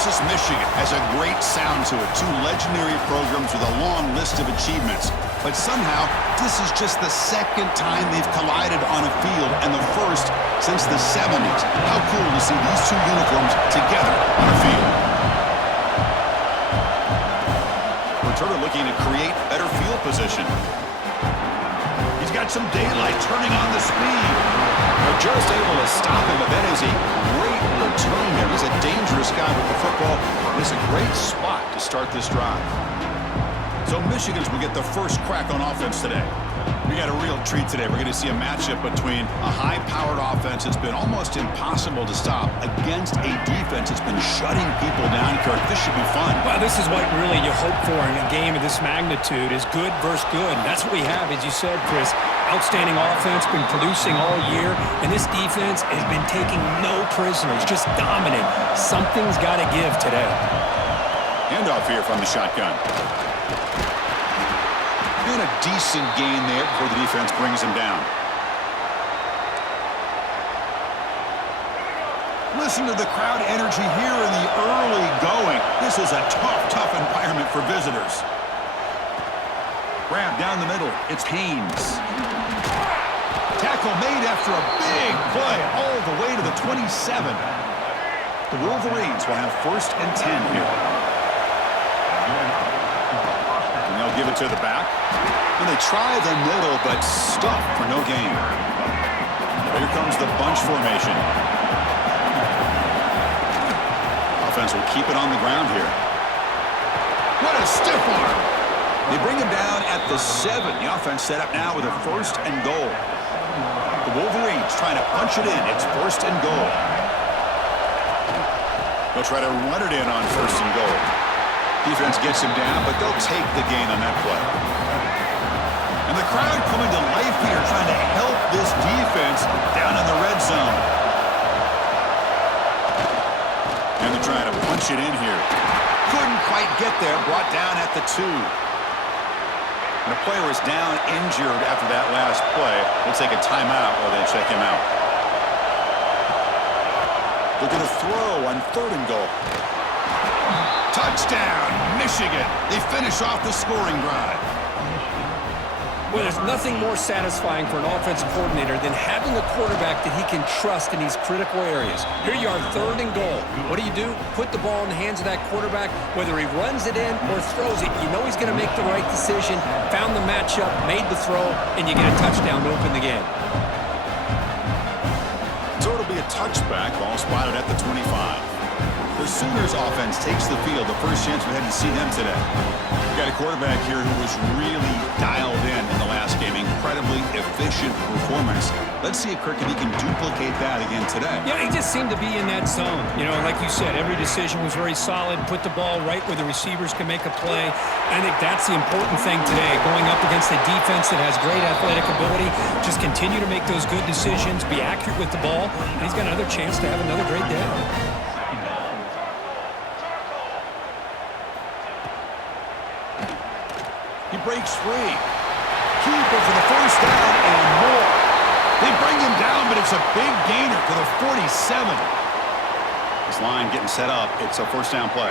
versus Michigan has a great sound to it. Two legendary programs with a long list of achievements. But somehow, this is just the second time they've collided on a field, and the first since the 70s. How cool to see these two uniforms together on a field. Returner looking to create better field position. He's got some daylight, turning on the speed. They're just able to stop him, but that is a great return there. He's a dangerous guy with the football. It's a great spot to start this drive. So Michigan's will get the first crack on offense today. We got a real treat today. We're going to see a matchup between a high-powered offense that's been almost impossible to stop against a defense that's been shutting people down, Kirk. This should be fun. Well, this is what really you hope for in a game of this magnitude is good versus good. And that's what we have, as you said, Chris. Outstanding offense, been producing all year, and this defense has been taking no prisoners, just dominant. Something's got to give today. Handoff here from the shotgun. And a decent gain there before the defense brings him down. Listen to the crowd energy here in the early going. This is a tough environment for visitors. Grab down the middle. It's Haynes. Tackle made after a big play all the way to the 27. The Wolverines will have 1st and 10 here. And they'll give it to the back. And they try the middle, but stuff for no gain. Here comes the bunch formation. Offense will keep it on the ground here. What a stiff arm. They bring him down at the 7. The offense set up now with a 1st and goal. The Wolverines trying to punch it in. It's 1st and goal. They'll try to run it in on 1st and goal. Defense gets him down, but they'll take the gain on that play. And the crowd coming to life here, trying to help this defense down in the red zone. And they're trying to punch it in here. Couldn't quite get there, brought down at the 2. And a player is down injured after that last play. They'll take a timeout while they check him out. They're going to throw on 3rd and goal. Touchdown, Michigan. They finish off the scoring drive. Well, there's nothing more satisfying for an offensive coordinator than having a quarterback that he can trust in these critical areas. Here you are, 3rd and goal. What do? Put the ball in the hands of that quarterback. Whether he runs it in or throws it, you know he's going to make the right decision. Found the matchup, made the throw, and you get a touchdown to open the game. So it'll be a touchback, ball spotted at the 25. The Sooners offense takes the field. The first chance we had to see them today. We've got a quarterback here who was really dialed in the last game. Incredibly efficient performance. Let's see if Kirk, if he can duplicate that again today. Yeah, he just seemed to be in that zone. You know, like you said, every decision was very solid. Put the ball right where the receivers can make a play. I think that's the important thing today. Going up against a defense that has great athletic ability. Just continue to make those good decisions. Be accurate with the ball. And he's got another chance to have another great day. Breaks free. Keeper for the 1st down and more. They bring him down, but it's a big gainer to the 47. This line getting set up. It's a 1st down play.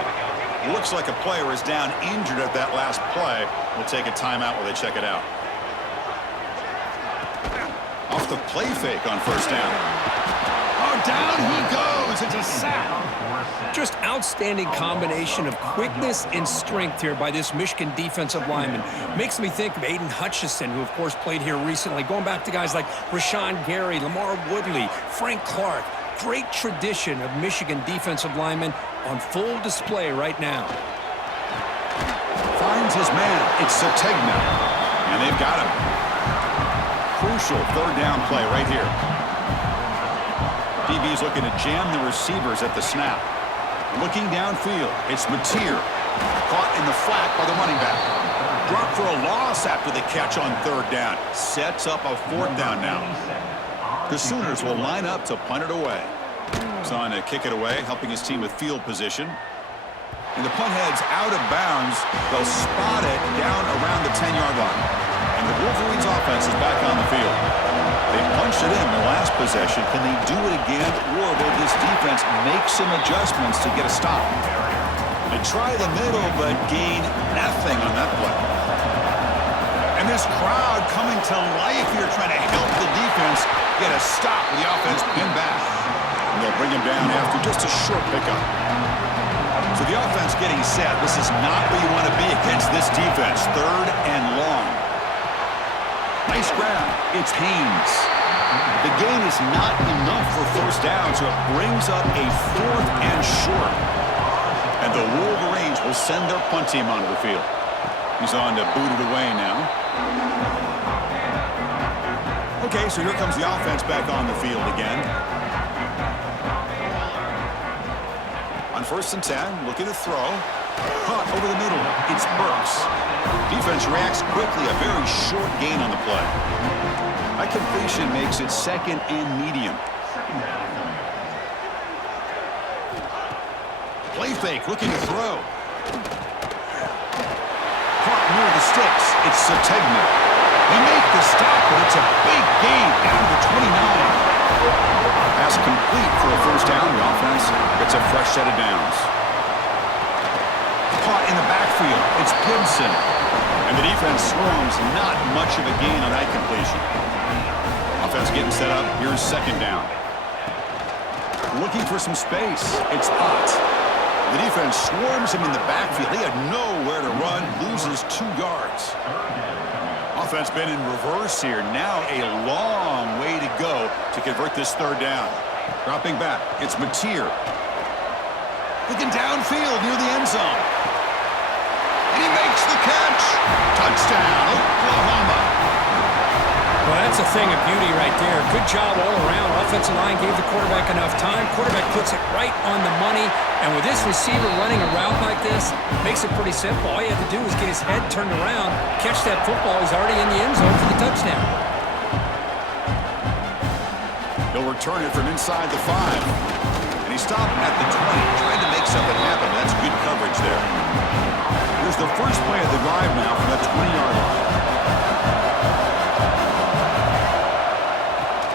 Looks like a player is down injured at that last play. We'll take a timeout while they check it out. Off the play fake on 1st down. Oh, down he goes. It's a sack. Just outstanding combination of quickness and strength here by this Michigan defensive lineman. Makes me think of Aiden Hutchinson, who, of course, played here recently. Going back to guys like Rashawn Gary, Lamar Woodley, Frank Clark. Great tradition of Michigan defensive linemen on full display right now. Finds his man. It's Sategna. And they've got him. Crucial 3rd down play right here. DB's looking to jam the receivers at the snap. Looking downfield, it's Mateer. Caught in the flat by the running back. Dropped for a loss after the catch on 3rd down. Sets up a 4th down now. The Sooners will line up to punt it away. He's on to kick it away, helping his team with field position. And the punt heads out of bounds. They'll spot it down around the 10-yard line. And the Wolverines offense is back on the field. They punched it in the last possession. Can they do it again, or will this defense make some adjustments to get a stop? They try the middle, but gain nothing on that play. And this crowd coming to life here, trying to help the defense get a stop with the offense pinned back. And they'll bring him down after just a short pickup. So the offense getting set. This is not where you want to be against this defense. 3rd and long. Nice grab. It's Haynes. The gain is not enough for first down, so it brings up a 4th and short. And the Wolverines will send their punt team onto the field. He's on to boot it away now. Okay, so here comes the offense back on the field again. On 1st and 10, looking to throw. Caught over the middle. It's Burks. Defense reacts quickly. A very short gain on the play. That completion makes it 2nd and medium. Play fake, looking to throw. Caught near the sticks. It's Sategna. They make the stop, but it's a big gain down to the 29. Pass complete for a first down. The offense gets a fresh set of downs. Caught in the backfield. It's Gibson. And the defense swarms. Not much of a gain on that completion. Offense getting set up. Here's 2nd down. Looking for some space. It's Ott. The defense swarms him in the backfield. He had nowhere to run. Loses 2 yards. Offense been in reverse here. Now a long way to go to convert this 3rd down. Dropping back. It's Mateer. Looking downfield near the end zone. And he makes the catch. Touchdown, Oklahoma. Well, that's a thing of beauty right there. Good job all around. Offensive line gave the quarterback enough time. Quarterback puts it right on the money. And with this receiver running a route like this, makes it pretty simple. All you have to do is get his head turned around, catch that football. He's already in the end zone for the touchdown. He'll return it from inside the 5. And he stopped at the 20, trying to make something happen. That's good coverage there. Here's the first play of the drive now from that 20-yard line.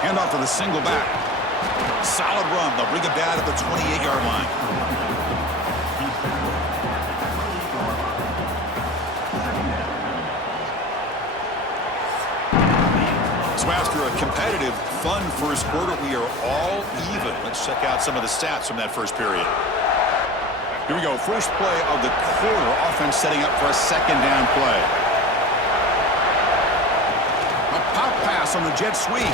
Handoff to the single back. Solid run. They'll bring it down at the 28-yard line. So after a competitive, fun first quarter, we are all even. Let's check out some of the stats from that first period. Here we go. First play of the quarter. Offense setting up for a 2nd down play. A pop pass on the jet sweep.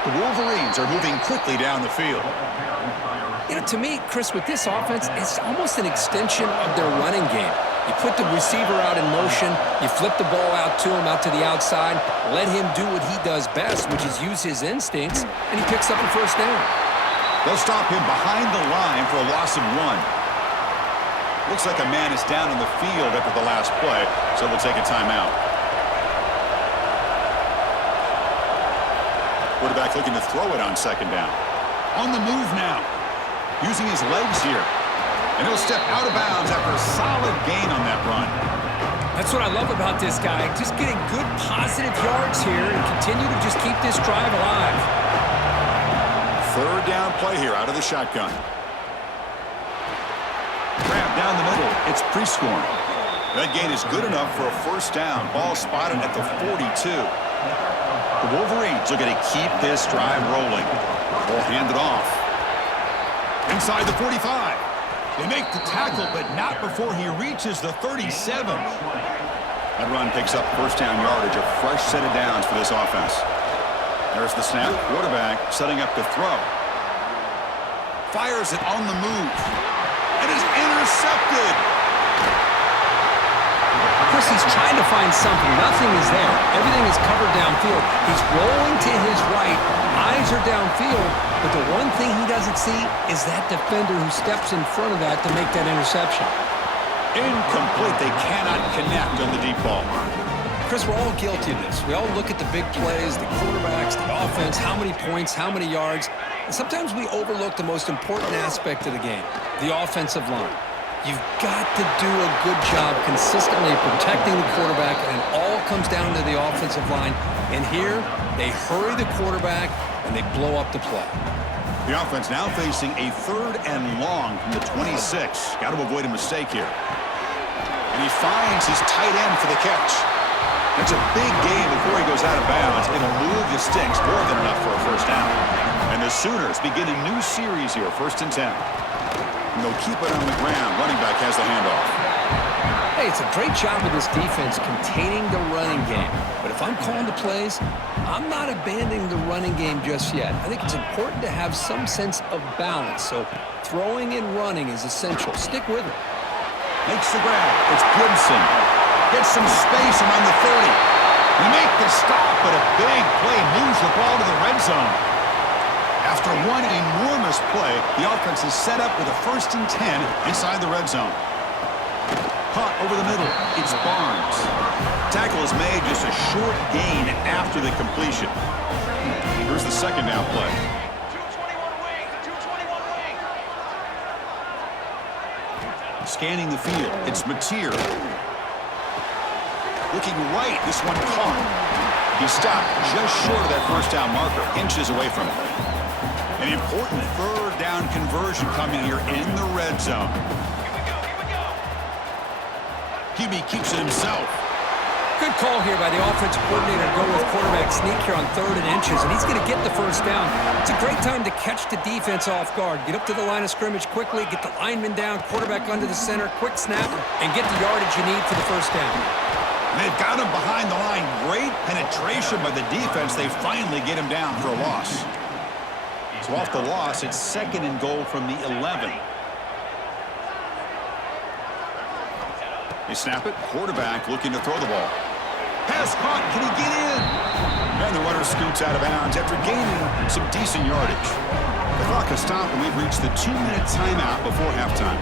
The Wolverines are moving quickly down the field. You know, to me, Chris, with this offense, it's almost an extension of their running game. You put the receiver out in motion, you flip the ball out to him, out to the outside, let him do what he does best, which is use his instincts, and he picks up a first down. They'll stop him behind the line for a loss of 1. Looks like a man is down on the field after the last play, so we'll take a timeout. Quarterback looking to throw it on 2nd down. On the move now. Using his legs here. And he'll step out of bounds after a solid gain on that run. That's what I love about this guy. Just getting good positive yards here and continue to just keep this drive alive. 3rd down play here out of the shotgun. Grab down the middle. It's Prescorn. That gain is good enough for a first down. Ball spotted at the 42. The Wolverines are going to keep this drive rolling. Ball handed off. Inside the 45. They make the tackle, but not before he reaches the 37. That run picks up first down yardage, a fresh set of downs for this offense. There's the snap. Quarterback setting up to throw. Fires it on the move. And is intercepted. Chris, he's trying to find something. Nothing is there. Everything is covered downfield. He's rolling to his right. Eyes are downfield. But the one thing he doesn't see is that defender who steps in front of that to make that interception. Incomplete. They cannot connect on the deep ball. Chris, we're all guilty of this. We all look at the big plays, the quarterbacks, the offense, how many points, how many yards. And sometimes we overlook the most important aspect of the game, the offensive line. You've got to do a good job consistently protecting the quarterback, and it all comes down to the offensive line. And here, they hurry the quarterback, and they blow up the play. The offense now facing a 3rd and long from the 26. Got to avoid a mistake here. And he finds his tight end for the catch. That's a big gain before he goes out of bounds. It'll move the sticks more than enough for a first down. And the Sooners begin a new series here, 1st and 10. And they'll keep it on the ground. Running back has the handoff. Hey, it's a great job of this defense containing the running game. But if I'm calling the plays, I'm not abandoning the running game just yet. I think it's important to have some sense of balance. So throwing and running is essential. Stick with it. Makes the grab. It's Gibson. Gets some space around the 30. We make the stop, but a big play moves the ball to the red zone. After one enormous play, the offense is set up with a 1st and 10 inside the red zone. Caught over the middle. It's Barnes. Tackle is made, just a short gain after the completion. Here's the 2nd down play. 221 wing. 221 wing. Scanning the field. It's Mateer. Looking right. This one caught. He stopped just short of that first down marker. Inches away from it. An important 3rd down conversion coming here in the red zone. QB keeps it himself. Good call here by the offensive coordinator to go with quarterback sneak here on 3rd and inches, and he's going to get the first down. It's a great time to catch the defense off guard. Get up to the line of scrimmage quickly, get the lineman down, quarterback under the center, quick snap, and get the yardage you need for the first down. They've got him behind the line. Great penetration by the defense. They finally get him down for a loss. So off the loss, it's 2nd and goal from the 11. They snap it. Quarterback looking to throw the ball. Pass caught. Can he get in? And the runner scoots out of bounds after gaining some decent yardage. The clock has stopped, and we've reached the 2-minute timeout before halftime.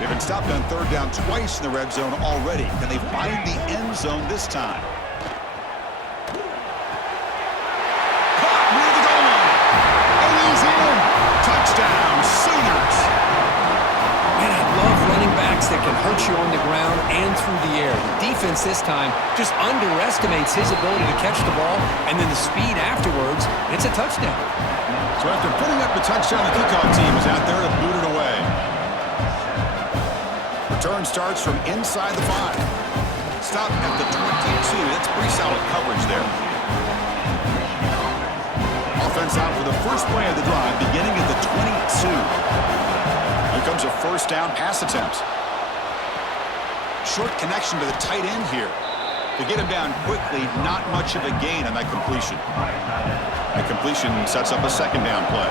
They've been stopped on 3rd down twice in the red zone already. Can they find the end zone this time? Caught near the goal line. And he's in. Touchdown, Sooners. Man, I love running backs that can hurt you on the ground and through the air. The defense this time just underestimates his ability to catch the ball, and then the speed afterwards, it's a touchdown. So after putting up the touchdown, the kickoff team is out there to boot it away. Return starts from inside the 5. Stop at the 22. That's pretty solid coverage there. Offense out for the first play of the drive, beginning at the 22. Here comes a first down pass attempt. Short connection to the tight end here. To get him down quickly, not much of a gain on that completion. That completion sets up a 2nd down play.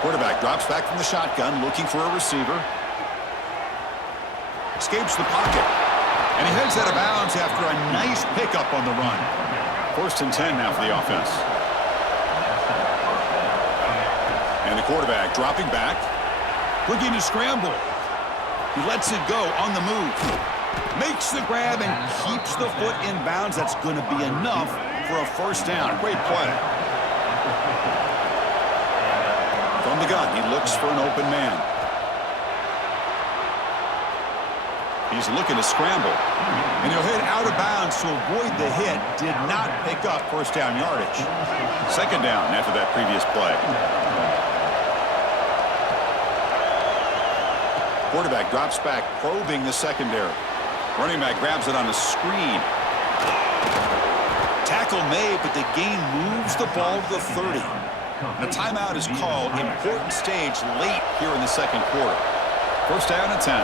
Quarterback drops back from the shotgun, looking for a receiver. Escapes the pocket. And he heads out of bounds after a nice pickup on the run. 1st and 10 now for the offense. And the quarterback dropping back. Looking to scramble. He lets it go on the move. Makes the grab and keeps the foot in bounds. That's going to be enough for a first down. Great play. From the gun, he looks for an open man. He's looking to scramble. And he'll hit out of bounds to avoid the hit. Did not pick up first down yardage. 2nd down after that previous play. Quarterback drops back, probing the secondary. Running back grabs it on a screen. Tackle made, but the gain moves the ball to the 30. And a timeout is called. Important stage late here in the 2nd quarter. First down and 10.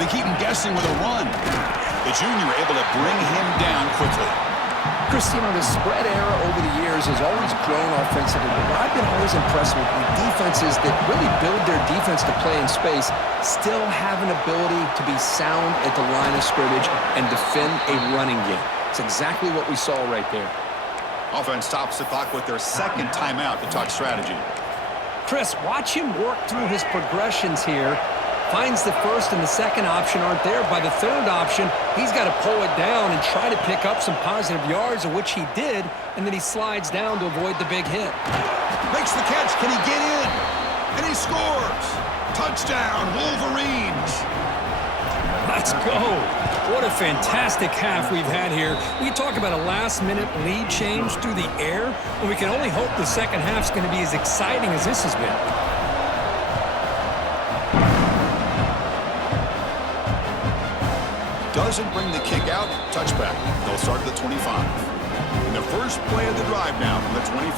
They keep him guessing with a run. The junior able to bring him down quickly. Chris, you know, the spread era over the years has always grown offensively, but I've been always impressed with defenses that really build their defense to play in space, still have an ability to be sound at the line of scrimmage and defend a running game. It's exactly what we saw right there. Offense stops the clock with their 2nd timeout to talk strategy. Chris, watch him work through his progressions here. Finds the first and the second option aren't there. By the 3rd option, he's got to pull it down and try to pick up some positive yards, of which he did, and then he slides down to avoid the big hit. Makes the catch. Can he get in? And he scores. Touchdown, Wolverines. Let's go. What a fantastic half we've had here. We talk about a last-minute lead change through the air, and we can only hope the second half's going to be as exciting as this has been. Doesn't bring the kick out. Touchback. They'll start at the 25. And the first play of the drive now from the 25.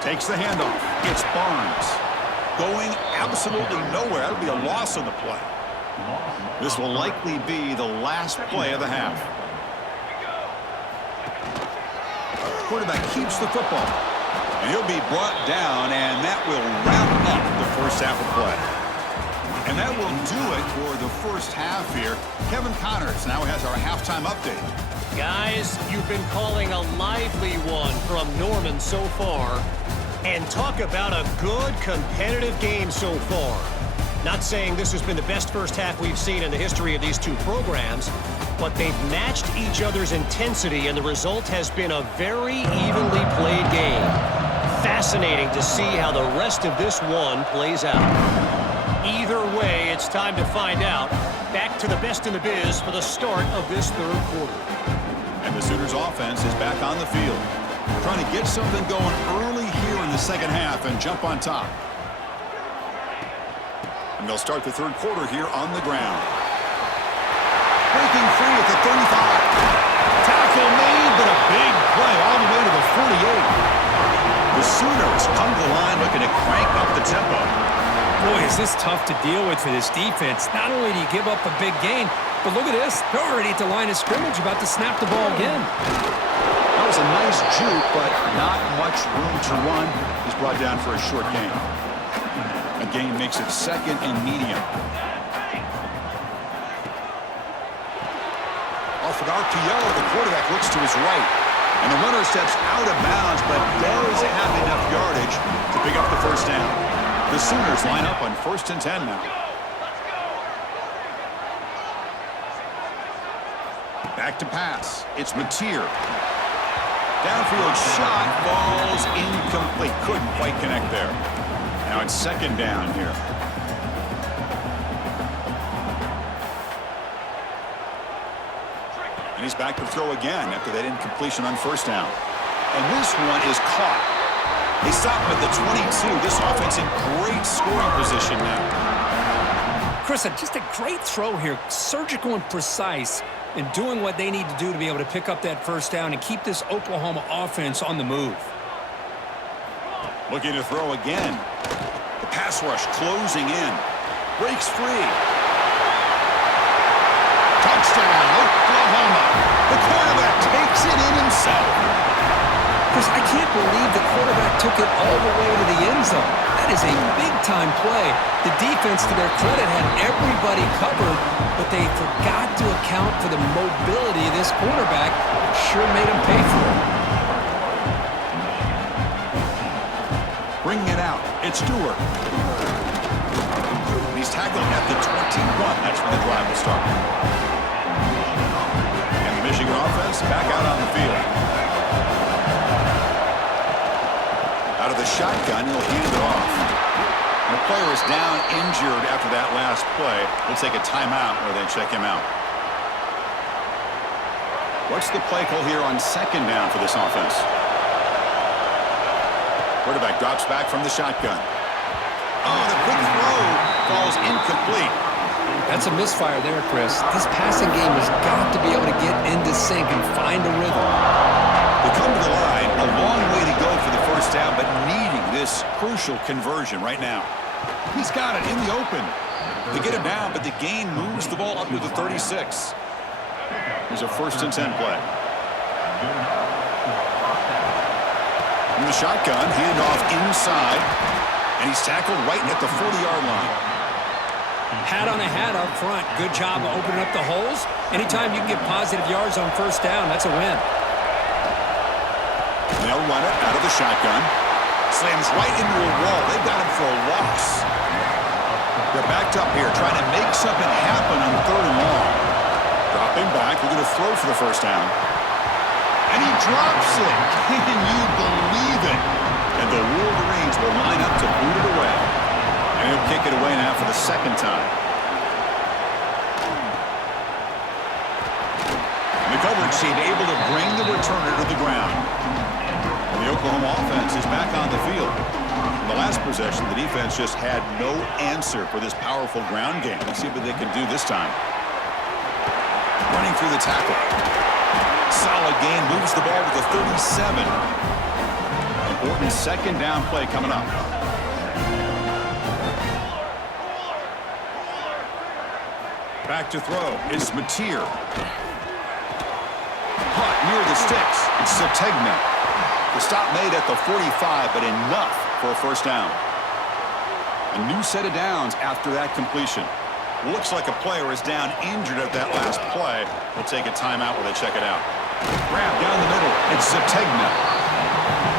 Takes the handoff. It's Barnes. Going absolutely nowhere. That'll be a loss on the play. This will likely be the last play of the half. Quarterback keeps the football. And he'll be brought down, and that will wrap up the first half of play. And that will do it for the first half here. Kevin Connors now has our halftime update. Guys, you've been calling a lively one from Norman so far. And talk about a good competitive game so far. Not saying this has been the best first half we've seen in the history of these two programs, but they've matched each other's intensity, and the result has been a very evenly played game. Fascinating to see how the rest of this one plays out. Either way, it's time to find out. Back to the best in the biz for the start of this third quarter. And the Sooners offense is back on the field, trying to get something going early here in the second half and jump on top. And they'll start the third quarter here on the ground. Breaking free at the 35. Tackle made, but a big play all the way to the 48. The Sooners come to the line looking to crank up the tempo. Boy, is this tough to deal with for this defense. Not only do you give up a big gain, but look at this. They're already at the line of scrimmage, about to snap the ball again. That was a nice juke, but not much room to run. He's brought down for a short gain. A gain makes it second and medium. Off an RPO, the quarterback looks to his right. And the runner steps out of bounds, but does have enough yardage to pick up the first down. The Sooners line up on 1st and 10 now. Back to pass. It's Mateer. Downfield shot falls incomplete. Couldn't quite connect there. Now it's second down here. And he's back to throw again after that incompletion on first down. And this one is caught. They stop him at the 22. This offense in great scoring position now. Chris, just a great throw here. Surgical and precise in doing what they need to do to be able to pick up that first down and keep this Oklahoma offense on the move. Looking to throw again. The pass rush closing in. Breaks free. Touchdown, Oklahoma. The quarterback takes it in himself. Chris, I can't believe the quarterback took it all the way to the end zone. That is a big-time play. The defense, to their credit, had everybody covered, but they forgot to account for the mobility of this quarterback. Sure made him pay for it. Bringing it out. It's Stewart. He's tackled at the 21. That's when the drive will start. And the Michigan offense back out on the field. Out of the shotgun, he'll hand it off. And the player is down injured after that last play. We'll take a timeout where they check him out. What's the play call here on second down for this offense? Quarterback drops back from the shotgun. Oh, the quick throw falls incomplete. That's a misfire there, Chris. This passing game has got to be able to get into sync and find a rhythm. They come to the line, a long way to go for the first down, but needing this crucial conversion right now. He's got it in the open. They get him down, but the gain moves the ball up to the 36. Here's a 1st and 10 play. From the shotgun, handoff inside, and he's tackled right at the 40-yard line. Hat on a hat up front. Good job of opening up the holes. Anytime you can get positive yards on first down, that's a win. They'll run it out of the shotgun. Slams right into a wall. They've got him for a loss. They're backed up here, trying to make something happen on 3rd and long. Dropping back, we're going to throw for the first down. And he drops it. Can you believe it? And the Wolverines will line up to boot it away. And he'll kick it away now for the second time. The coverage team able to bring the returner to the ground. And the Oklahoma offense is back on the field. In the last possession, the defense just had no answer for this powerful ground game. Let's see what they can do this time. Running through the tackle. Solid gain, moves the ball to the 37. Important second down play coming up. Back to throw. It's Mateer. Hot near the sticks. It's Sategna. The stop made at the 45, but enough for a first down. A new set of downs after that completion. Looks like a player is down injured at that last play. We'll take a timeout while they check it out. Grab down the middle. It's Sategna.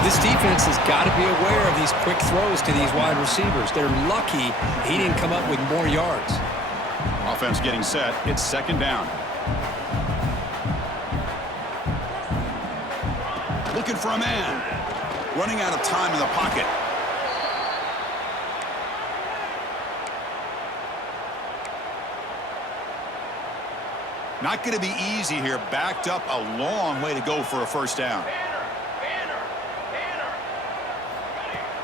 This defense has got to be aware of these quick throws to these wide receivers. They're lucky he didn't come up with more yards. Offense getting set. It's second down. Looking for a man. Running out of time in the pocket. Not going to be easy here. Backed up a long way to go for a first down.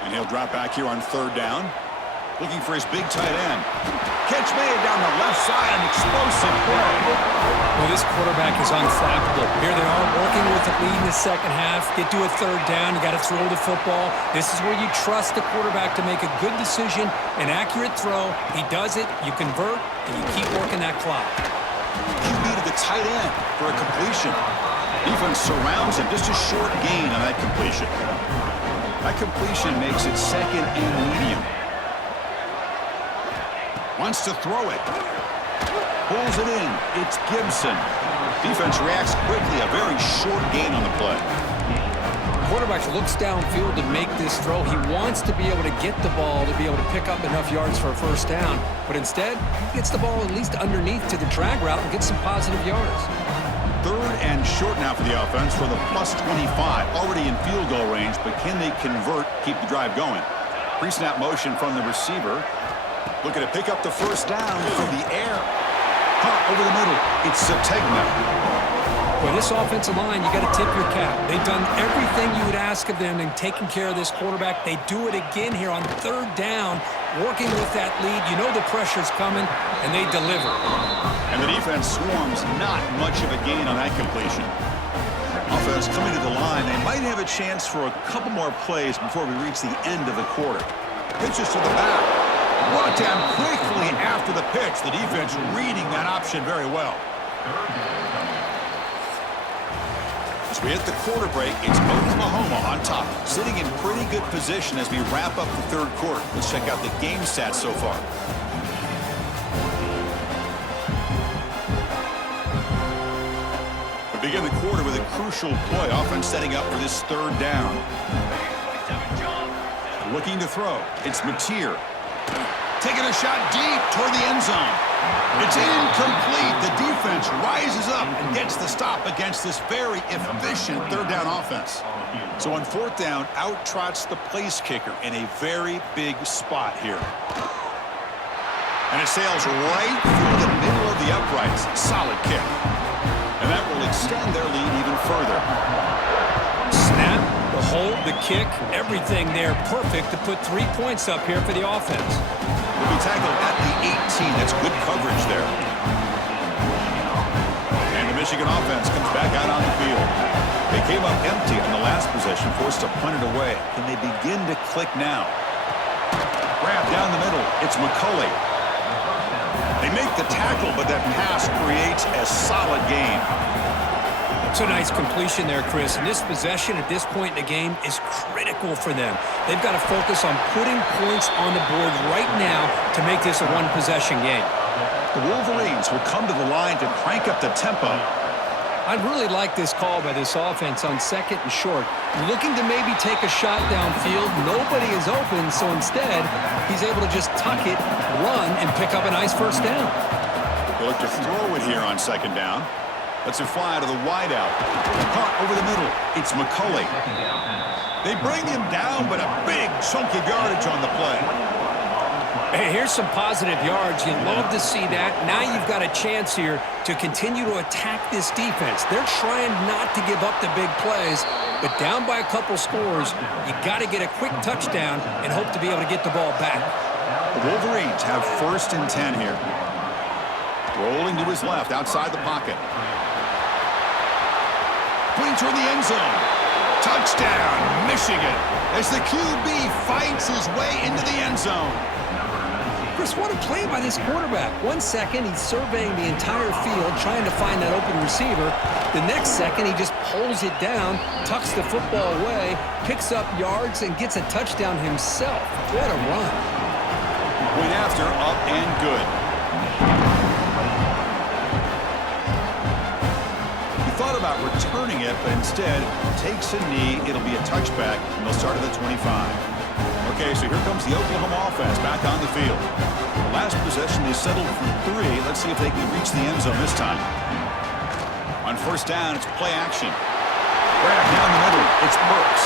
And he'll drop back here on third down. Looking for his big tight end. Catch made down the left side. An explosive play. Well, this quarterback is unflappable. Here they are working with the lead in the second half. Get to a third down. You got to throw the football. This is where you trust the quarterback to make a good decision, an accurate throw. He does it. You convert, and you keep working that clock. QB to the tight end for a completion. Defense surrounds him. Just a short gain on that completion. That completion makes it second and medium. Wants to throw it. Pulls it in. It's Gibson. Defense reacts quickly. A very short gain on the play. Quarterback looks downfield to make this throw. He wants to be able to get the ball to be able to pick up enough yards for a first down. But instead, he gets the ball at least underneath to the drag route and gets some positive yards. Third and short now for the offense for the plus 25. Already in field goal range, but can they convert, keep the drive going? Pre-snap motion from the receiver. Looking to pick up the first down from the air. Caught over the middle. It's Sategna. For this offensive line, you got to tip your cap. They've done everything you would ask of them in taking care of this quarterback. They do it again here on third down, working with that lead. You know the pressure's coming, and they deliver. And the defense swarms. Not much of a gain on that completion. Offense coming to the line. They might have a chance for a couple more plays before we reach the end of the quarter. Pitches to the back. Brought down quickly after the pitch. The defense reading that option very well. As we hit the quarter break, it's Oklahoma on top, sitting in pretty good position as we wrap up the third quarter. Let's check out the game stats so far. We begin the quarter with a crucial play. Offense setting up for this third down. Looking to throw. It's Mateer. Taking a shot deep toward the end zone. It's incomplete. The defense rises up and gets the stop against this very efficient third down offense. So on fourth down, out trots the place kicker in a very big spot here. And it sails right through the middle of the uprights. Solid kick. And that will extend their lead even further. Snap, the hold, the kick, everything there perfect to put 3 points up here for the offense. Will be tackled at the 18. That's good coverage there. And the Michigan offense comes back out on the field. They came up empty on the last possession, forced to punt it away. Can they begin to click now? Grab down the middle. It's McCulley. They make the tackle, but that pass creates a solid gain. It's a nice completion there, Chris. And this possession at this point in the game is critical for them. They've got to focus on putting points on the board right now to make this a one-possession game. The Wolverines will come to the line to crank up the tempo. I'd really like this call by this offense on second and short. Looking to maybe take a shot downfield. Nobody is open, so instead, he's able to just tuck it, run, and pick up a nice first down. They look to throw it here on second down. Lets it fly to the wideout. Caught over the middle. It's McCulley. They bring him down, but a big chunk of yardage on the play. Hey, here's some positive yards. You love to see that. Now you've got a chance here to continue to attack this defense. They're trying not to give up the big plays, but down by a couple scores, you got to get a quick touchdown and hope to be able to get the ball back. The Wolverines have 1st and 10 here. Rolling to his left, outside the pocket. Going toward the end zone. Touchdown, Michigan, as the QB fights his way into the end zone. Chris, what a play by this quarterback. 1 second, he's surveying the entire field, trying to find that open receiver. The next second, he just pulls it down, tucks the football away, picks up yards, and gets a touchdown himself. What a run. Point after, up and good. He thought about returning it, but instead takes a knee. It'll be a touchback, and they'll start at the 25. Okay, so here comes the Oklahoma offense back on the field. Last possession, they settled for 3. Let's see if they can reach the end zone this time. On 1st down, it's play action. Right down the middle, it's Burks.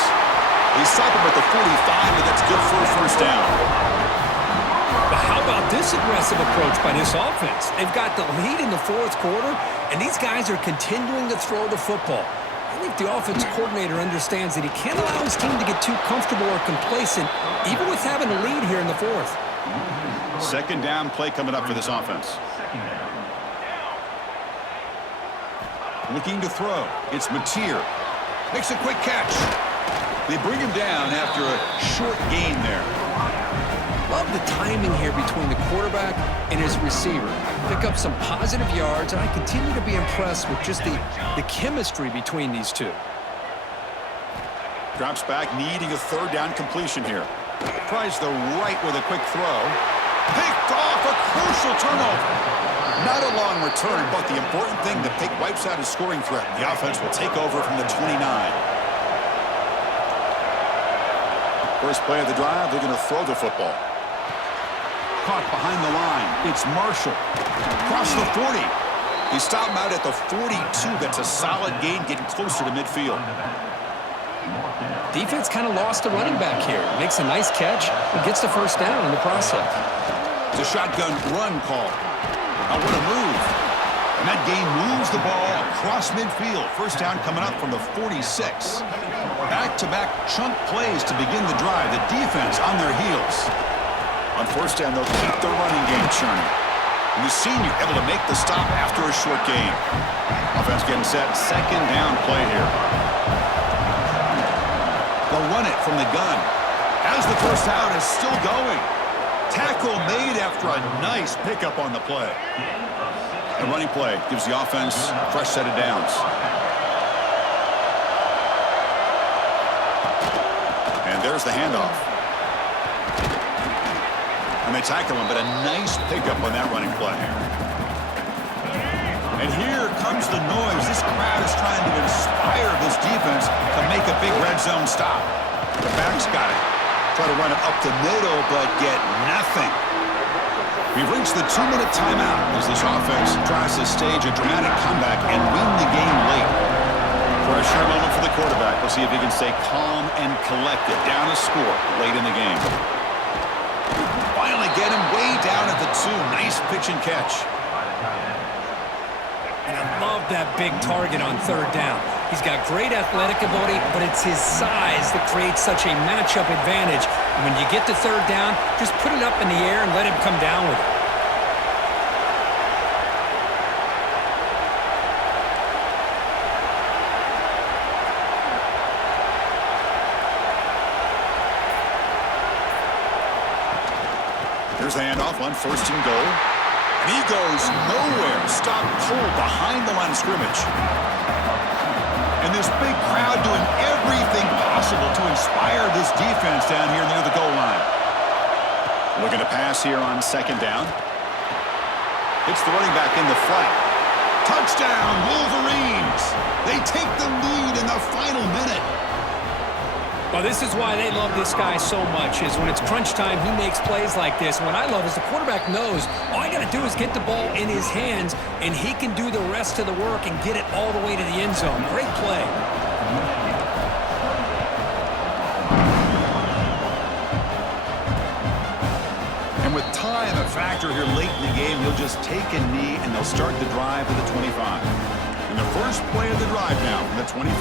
They stop him at the 45, but that's good for a 1st down. But how about this aggressive approach by this offense? They've got the lead in the 4th quarter, and these guys are continuing to throw the football. I think the offense coordinator understands that he can't allow his team to get too comfortable or complacent, even with having a lead here in the 4th. 2nd down play coming up for this offense. Looking to throw. It's Mateer. Makes a quick catch. They bring him down after a short gain there. Love the timing here between the quarterback and his receiver. Pick up some positive yards, and I continue to be impressed with just the chemistry between these two. Drops back, needing a 3rd down completion here. Tries the right with a quick throw. Picked off, a crucial turnover. Not a long return, but the important thing, the pick wipes out his scoring threat. The offense will take over from the 29. First play of the drive, they're going to throw the football. Caught behind the line. It's Marshall. Across the 40. They stop him out at the 42. That's a solid gain, getting closer to midfield. Defense kind of lost the running back here. Makes a nice catch and gets the 1st down in the process. It's a shotgun run call. Now what a move. And that gain moves the ball across midfield. 1st down coming up from the 46. Back-to-back chunk plays to begin the drive. The defense on their heels. On 1st down, they'll keep the running game churning. And the senior able to make the stop after a short gain. Offense getting set. 2nd down play here. They'll run it from the gun. As the 1st out is still going. Tackle made after a nice pickup on the play. The running play gives the offense a fresh set of downs. And there's the handoff. And they tackle him, but a nice pickup on that running play. And here comes the noise. This crowd is trying to inspire this defense to make a big red zone stop. The back's got it. Try to run it up the middle, but get nothing. We've reached the 2-minute timeout as this offense tries to stage a dramatic comeback and win the game late. Pressure moment for the quarterback. We'll see if he can stay calm and collected. Down a score late in the game. Finally get him way down at the 2. Nice pitch and catch. And I love that big target on 3rd down. He's got great athletic ability, but it's his size that creates such a matchup advantage. And when you get to 3rd down, just put it up in the air and let him come down with it. Here's the handoff on 1st and goal. And he goes nowhere. Stop cold behind the line of scrimmage. And this big crowd doing everything possible to inspire this defense down here near the goal line. Looking to pass here on 2nd down. Hits the running back in the flat. Touchdown, Wolverines! They take the lead in the final minute. Well, this is why they love this guy so much, is when it's crunch time, he makes plays like this. What I love is the quarterback knows all I got to do is get the ball in his hands, and he can do the rest of the work and get it all the way to the end zone. Great play. And with factor here late in the game. He'll just take a knee, and they'll start the drive at the 25. And the first play of the drive now from the 25.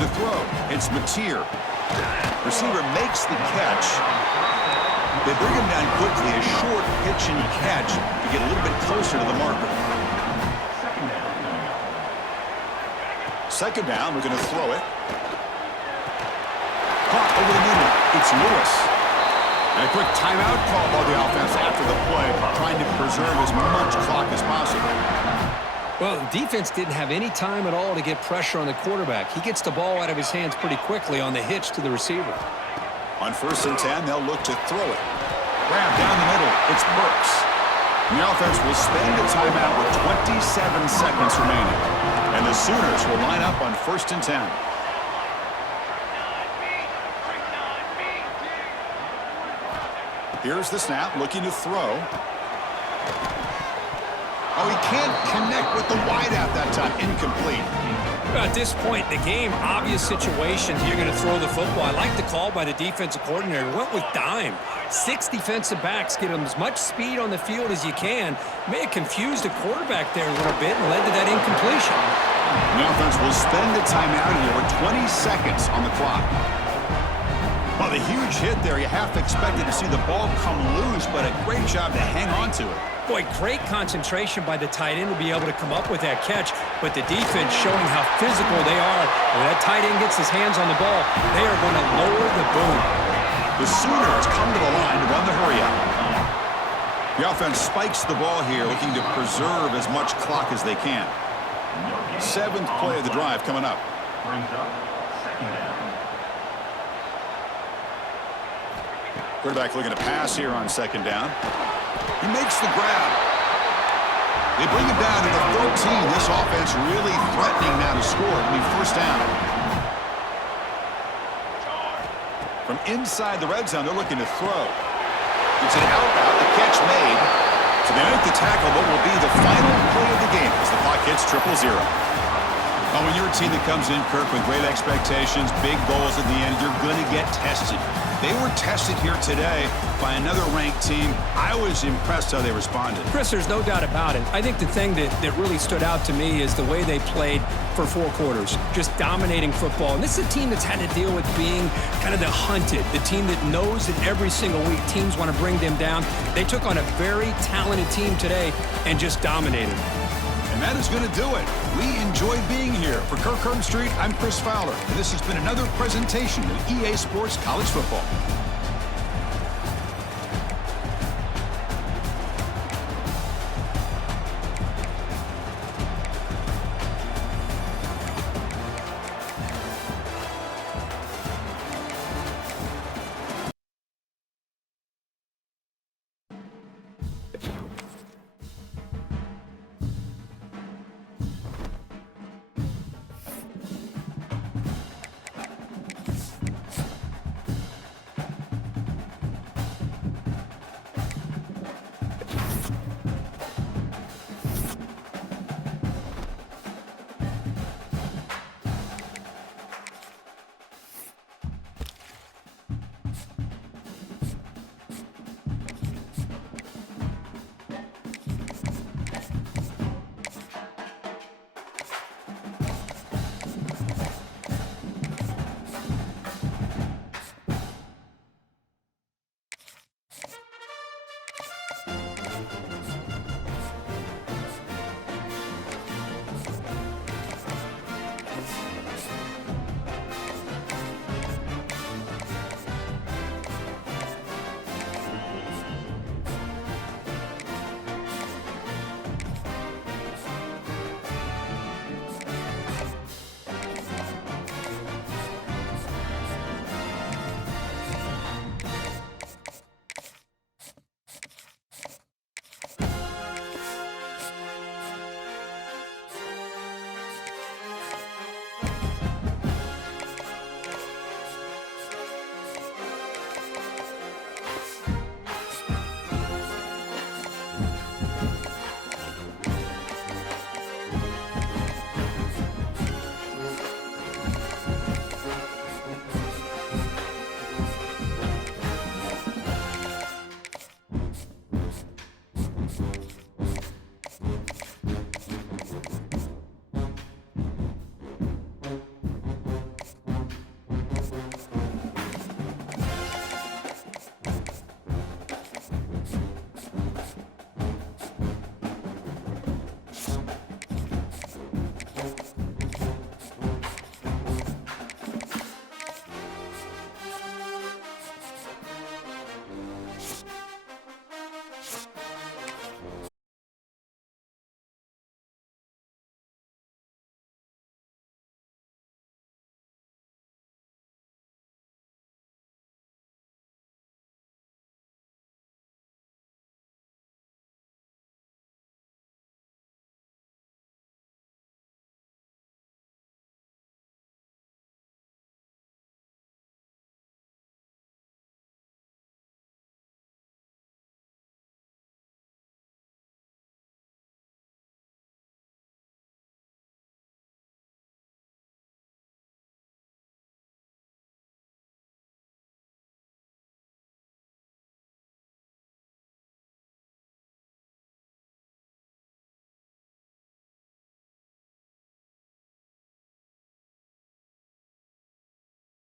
To throw, it's Mateer. Receiver makes the catch. They bring him down quickly, a short pitch and catch to get a little bit closer to the marker. Second down, we're going to throw it. Caught over the middle. It's Lewis. And a quick timeout call by the offense after the play, trying to preserve as much clock as possible. Well, the defense didn't have any time at all to get pressure on the quarterback. He gets the ball out of his hands pretty quickly on the hitch to the receiver. On 1st and 10, they'll look to throw it. Grab down the middle. It's Burks. And the offense will spend a timeout with 27 seconds remaining. And the Sooners will line up on 1st and 10. Here's the snap, looking to throw. Oh, he can't connect with the wideout that time. Incomplete. At this point in the game, obvious situation, you're going to throw the football. I like the call by the defensive coordinator. Went with dime. 6 defensive backs, get them as much speed on the field as you can. May have confused the quarterback there a little bit and led to that incompletion. The offense will spend the timeout here with 20 seconds on the clock. Well, the huge hit there, you half expected to see the ball come loose, but a great job to hang on to it. Boy, great concentration by the tight end to be able to come up with that catch, but the defense showing how physical they are. When that tight end gets his hands on the ball, they are going to lower the boom. The Sooners come to the line to run the hurry-up. The offense spikes the ball here, looking to preserve as much clock as they can. 7th play of the drive coming up. Quarterback looking to pass here on 2nd down. He makes the grab. They bring him down to the 13. This offense really threatening now to score. It'll be 1st down. From inside the red zone, they're looking to throw. It's an out route, the catch made. So they make the tackle what will be the final play of the game as the clock hits 0-0. Well, when you're a team that comes in, Kirk, with great expectations, big goals at the end, you're going to get tested. They were tested here today by another ranked team. I was impressed how they responded. Chris, there's no doubt about it. I think the thing that really stood out to me is the way they played for 4 quarters, just dominating football. And this is a team that's had to deal with being kind of the hunted, the team that knows that every single week teams want to bring them down. They took on a very talented team today and just dominated. And that is going to do it. We enjoyed being here. For Kirk Street, I'm Chris Fowler, and this has been another presentation of EA Sports College Football.